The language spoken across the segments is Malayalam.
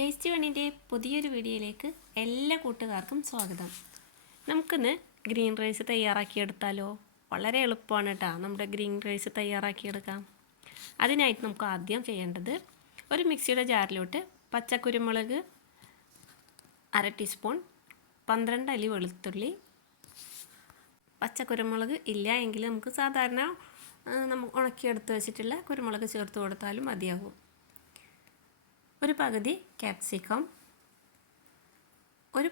ടേസ്റ്റി വണ്ണിന്റെ പുതിയൊരു വീഡിയോയിലേക്ക് എല്ലാ കൂട്ടുകാർക്കും സ്വാഗതം. നമുക്കിന്ന് ഗ്രീൻ റൈസ് തയ്യാറാക്കിയെടുത്താലോ? വളരെ എളുപ്പമാണ് കേട്ടോ നമ്മുടെ ഗ്രീൻ റൈസ് തയ്യാറാക്കിയെടുക്കാം. അതിനായിട്ട് നമുക്ക് ആദ്യം ചെയ്യേണ്ടത് ഒരു മിക്സിയുടെ ജാറിലോട്ട് പച്ചക്കുരുമുളക് അര ടീസ്പൂൺ പന്ത്രണ്ട് അല്ലി വെളുത്തുള്ളി. പച്ചക്കുരുമുളക് ഇല്ല എങ്കിൽ നമുക്ക് സാധാരണ നമുക്ക് ഉണക്കിയെടുത്ത് വെച്ചിട്ടുള്ള കുരുമുളക് ചേർത്ത് കൊടുത്താലും മതിയാകും ഒരു പകുതി ക്യാപ്സിക്കം ഒരു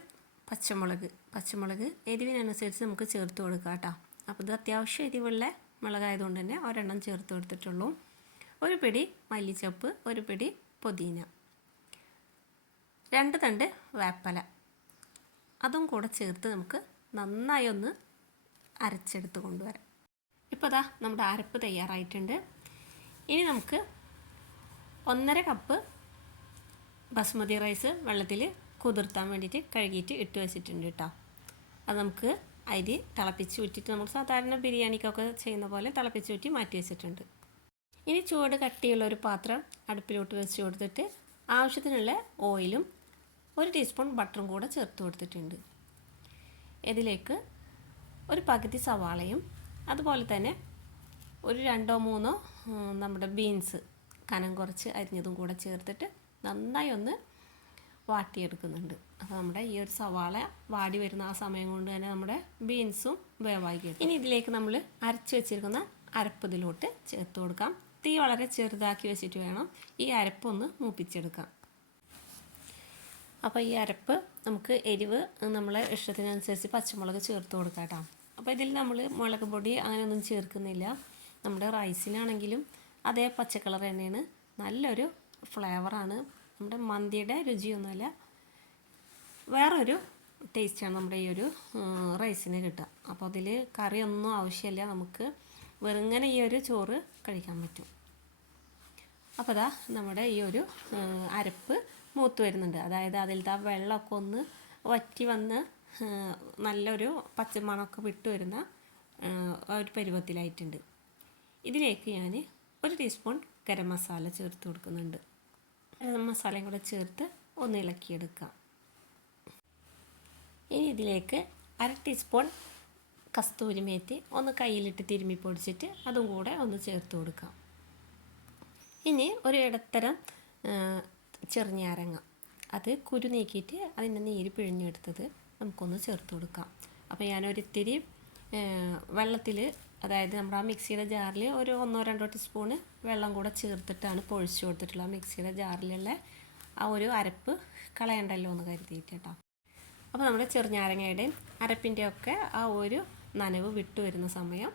പച്ചമുളക് പച്ചമുളക് എരിവിനനുസരിച്ച് നമുക്ക് ചേർത്ത് കൊടുക്കാം കേട്ടോ. അപ്പോൾ ഇത് അത്യാവശ്യം എരിവുള്ള മുളകായതുകൊണ്ട് തന്നെ ഒരെണ്ണം ചേർത്ത് കൊടുത്തിട്ടുള്ളൂ. ഒരു പിടി മല്ലിച്ചപ്പ് ഒരു പിടി പുതിന രണ്ട് തണ്ട് വേപ്പല. അതും കൂടെ ചേർത്ത് നമുക്ക് നന്നായി ഒന്ന് അരച്ചെടുത്ത് കൊണ്ടുവരാം. ഇപ്പോൾ അതാ നമ്മുടെ അരപ്പ് തയ്യാറായിട്ടുണ്ട്. ഇനി നമുക്ക് ഒന്നര കപ്പ് ബസ്മതി റൈസ് വെള്ളത്തിൽ കുതിർത്താൻ വേണ്ടിയിട്ട് കഴുകിയിട്ട് ഇട്ട് വെച്ചിട്ടുണ്ട് കേട്ടോ. അത് നമുക്ക് അരി തിളപ്പിച്ച് ഊറ്റിയിട്ട് നമ്മൾ സാധാരണ ബിരിയാണിക്കൊക്കെ ചെയ്യുന്ന പോലെ തിളപ്പിച്ച് ഊറ്റി മാറ്റി വെച്ചിട്ടുണ്ട്. ഇനി ചൂട് കട്ടിയുള്ള ഒരു പാത്രം അടുപ്പിലോട്ട് വെച്ച് കൊടുത്തിട്ട് ആവശ്യത്തിനുള്ള ഓയിലും ഒരു ടീസ്പൂൺ ബട്ടറും കൂടെ ചേർത്ത് കൊടുത്തിട്ടുണ്ട്. ഇതിലേക്ക് ഒരു പകുതി സവാളയും അതുപോലെ തന്നെ ഒരു രണ്ടോ മൂന്നോ നമ്മുടെ ബീൻസ് കനം കുറച്ച് അരിഞ്ഞതും കൂടെ ചേർത്തിട്ട് നന്നായി ഒന്ന് വാട്ടിയെടുക്കുന്നുണ്ട്. അപ്പോൾ നമ്മുടെ ഈ ഒരു സവാള വാടി വരുന്ന ആ സമയം കൊണ്ട് തന്നെ നമ്മുടെ ബീൻസും വേവായി കിട്ടും. ഇനി ഇതിലേക്ക് നമ്മൾ അരച്ച് വെച്ചിരിക്കുന്ന അരപ്പ് ഇതിലോട്ട് ചേർത്ത് കൊടുക്കാം. തീ വളരെ ചെറുതാക്കി വെച്ചിട്ട് വേണം ഈ അരപ്പൊന്ന് മൂപ്പിച്ചെടുക്കാം അപ്പോൾ ഈ അരപ്പ് നമുക്ക് എരിവ് നമ്മളെ ഇഷ്ടത്തിനനുസരിച്ച് പച്ചമുളക് ചേർത്ത് കൊടുക്കാം കേട്ടോ. അപ്പോൾ ഇതിൽ നമ്മൾ മുളക് പൊടി അങ്ങനെയൊന്നും ചേർക്കുന്നില്ല. നമ്മുടെ റൈസിനാണെങ്കിലും അതേ പച്ചക്കളർ തന്നെയാണ്. നല്ലൊരു ഫ്ലേവറാണ്. നമ്മുടെ മന്തിയുടെ രുചിയൊന്നുമല്ല. വേറൊരു ടേസ്റ്റാണ് നമ്മുടെ ഈ ഒരു റൈസിന് കിട്ടുക. അപ്പോൾ അതിൽ കറിയൊന്നും ആവശ്യമില്ല. നമുക്ക് വെറുങ്ങനെ ഈ ഒരു ചോറ് കഴിക്കാൻ പറ്റും. അപ്പോൾ അതാ നമ്മുടെ ഈ ഒരു അരപ്പ് മൂത്ത് വരുന്നുണ്ട്. അതായത് അതിലത്തെ ആ വെള്ളമൊക്കെ ഒന്ന് വറ്റി വന്ന് നല്ലൊരു പച്ചമണമൊക്കെ വിട്ടു വരുന്ന ഒരു പരുവത്തിലായിട്ടുണ്ട്. ഇതിലേക്ക് ഞാൻ ഒരു ടീസ്പൂൺ ഗരം മസാല ചേർത്ത് കൊടുക്കുന്നുണ്ട്. ഗരം മസാലയും കൂടെ ചേർത്ത് ഒന്ന് ഇളക്കിയെടുക്കാം. ഇനി ഇതിലേക്ക് അര ടീസ്പൂൺ കസ്തൂരി മേത്തി ഒന്ന് കയ്യിലിട്ട് തിരുമ്മി പൊടിച്ചിട്ട് അതും കൂടെ ഒന്ന് ചേർത്ത് കൊടുക്കാം. ഇനി ഒരു ഇടത്തരം ചെറുഞ്ഞാരങ്ങ അത് കുരു നീക്കിയിട്ട് അതിന്റെ നീര് പിഴിഞ്ഞെടുത്തത് നമുക്കൊന്ന് ചേർത്ത് കൊടുക്കാം. അപ്പോൾ ഞാനൊരിത്തിരി വെള്ളത്തിൽ അതായത് നമ്മൾ ആ മിക്സിയുടെ ജാറിൽ ഒരു ഒന്നോ രണ്ടോ ടീസ്പൂണ് വെള്ളം കൂടെ ചേർത്തിട്ടാണ് പൊഴിച്ചു കൊടുത്തിട്ടുള്ളത്. ആ മിക്സിയുടെ ജാറിലുള്ള ആ ഒരു അരപ്പ് കളയണ്ടല്ലോ എന്ന് കരുതിയിട്ട് കേട്ടോ. അപ്പോൾ നമ്മൾ ചെറുനാരങ്ങയുടെയും അരപ്പിന്റെയും ഒക്കെ ആ ഒരു നനവ് വിട്ടു വരുന്ന സമയം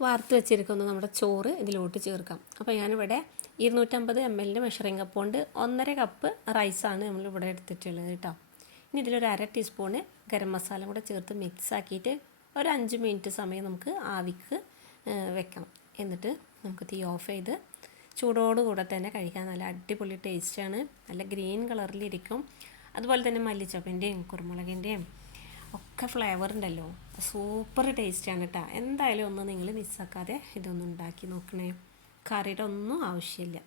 വാർത്ത് വെച്ചിരിക്കുന്ന നമ്മുടെ ചോറ് ഇതിലോട്ട് ചേർക്കാം. അപ്പോൾ ഞാനിവിടെ ഇരുന്നൂറ്റമ്പത് എം എല്ലിന്റെ മെഷറിംഗ് കപ്പ് കൊണ്ട് ഒന്നര കപ്പ് റൈസാണ് നമ്മളിവിടെ എടുത്തിട്ടുള്ളത് കേട്ടോ. ഇനി ഇതിലൊരു അര ടീസ്പൂണ് ഗരം മസാല കൂടെ ചേർത്ത് മിക്സ് ആക്കിയിട്ട് ഒരു അഞ്ച് മിനിറ്റ് സമയം നമുക്ക് ആവിക്ക് വെക്കണം. എന്നിട്ട് നമുക്ക് തീ ഓഫ് ചെയ്ത് ചൂടോടുകൂടെ തന്നെ കഴിക്കാൻ നല്ല അടിപൊളി ടേസ്റ്റാണ് നല്ല ഗ്രീൻ കളറിലിരിക്കും അതുപോലെ തന്നെ മല്ലിച്ചപ്പിന്റെയും കുരുമുളകിന്റെയും ഒക്കെ ഫ്ലേവർ ഉണ്ടല്ലോ. സൂപ്പർ ടേസ്റ്റാണ് കേട്ടോ എന്തായാലും ഒന്ന് നിങ്ങൾ മിസ്സാക്കാതെ ഇതൊന്നും ഉണ്ടാക്കി നോക്കണേ. കറിയുടെ ഒന്നും ആവശ്യമില്ല.